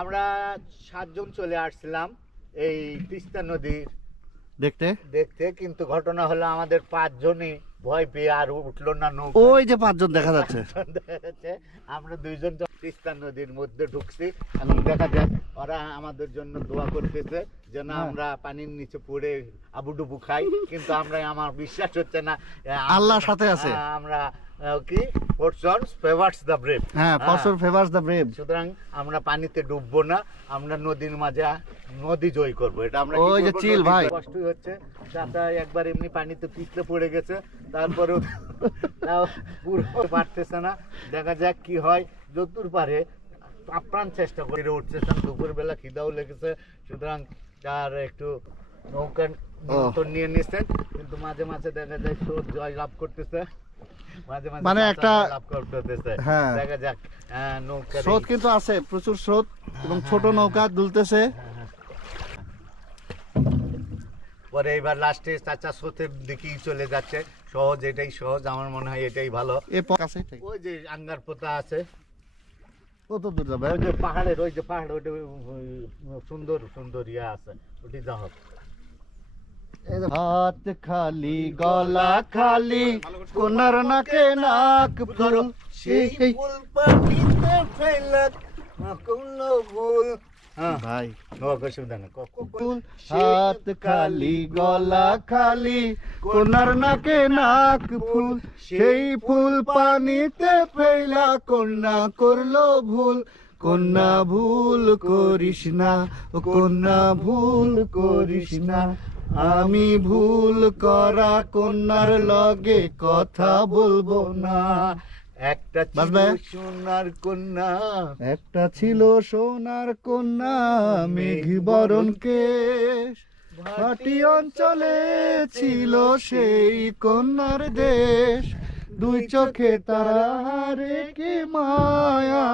আমরা 7 জন চলে আসছিলাম এই তিস্তা নদীর দেখতে দেখতে, কিন্তু ঘটনা হলো আমাদের 5 জনই ভয় পেয়ে আর উঠলো না নৌকা। ওই যে 5 জন দেখা যাচ্ছে। দেখা যাচ্ছে আমরা 2 জন তিস্তা নদীর মধ্যে ঢুকছি। এখন দেখা যাক, ওরা আমাদের জন্য দোয়া করতেছে যেন আমরা পানির নিচে পড়ে আবুডুবু খাই, কিন্তু আমার বিশ্বাস হচ্ছে না। আল্লাহর সাথে আছে। আমরা কি ফরচুন ফেভারস দ্য ব্রেভ। হ্যাঁ, ফরচুন ফেভারস দ্য ব্রেভ। সুতরাং আমরা পানিতে ডুববো না, আমরা নদীর মাঝে নদী জয় করব। এটা আমরা কি ওই যে করবো? চিল নদী ভাই। কষ্ট হচ্ছে, চাচা একবার এমনি পানিতে পিছলে পড়ে গেছে, তারপরেও তাও পুরো পারতেছে না। দেখা যাক কি হয়, যতদূর পারে আপ্রাণ চেষ্টা করে উঠতেছেন। দুপুর বেলা খিদাও লেগেছে, সুতরাং তার একটু নৌকা নিয়ন্ত্রণ নিয়ে নিচ্ছেন, কিন্তু মাঝে মাঝে দেখা যায় স্রোত জয় লাভ করতেছে, মাঝে মাঝে মানে একটা লাভ করতেছে। হ্যাঁ, দেখা যাক নৌকা স্রোত কিন্তু আছে, প্রচুর স্রোত, এবং ছোট নৌকা দুলতেছে। পরে এবার লাস্টে চাচা স্রোতের দিকেই চলে যাচ্ছে। সহজ, এটাই সহজ, আমার মনে হয় এটাই ভালো। ওই যে আঙ্গার পোতা আছে, কত দূর যাবে? ওই যে পাহাড়ের, ওই যে পাহাড়, ওইটা সুন্দর সুন্দর ইয়া আছে, ওটি যা হোক। হাত খালি গলা খালি, কোনার নাকে নাক ফুল, সেই ফুল পানিতে ফেলাক কোনো ভুল। হ্যাঁ ভাই, অসুবিধা নেই। হাত খালি গলা খালি, কোনার নাকে নাক ফুল, সেই ফুল পানিতে ফেলা কন্যা করলো ভুল। কন্যা ভুল করিস না, ও কন্যা ভুল করিস না, আমি ভুল করা কন্যার লগে কথা বলবো না। একটা ছিল বাজবে? সোনার কন্যা, একটা ছিল সোনার কন্যা, মেঘ বরণ কেশ, ভাটি অঞ্চলে ছিল সেই কন্যার দেশ, দুই চোখে তারা রে কি মায়া।